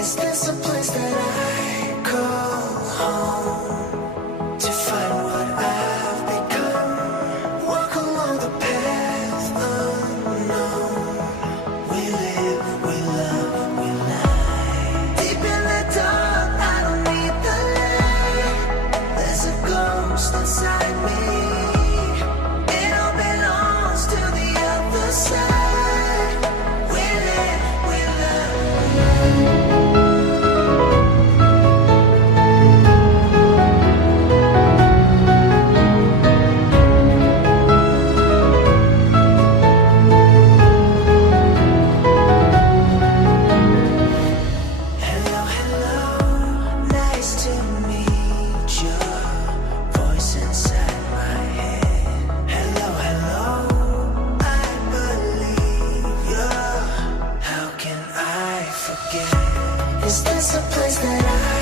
Is this a place that I call home to find what I've become? Walk along the path unknown. We live, we love, we lie. Deep in the dark, I don't need the light. There's a ghost inside me. It all belongs to the other side. We live, we love. Hello, hello, nice to meet you. Voice inside my head. Hello, hello, I believe you. How can I forget? Is this a place that I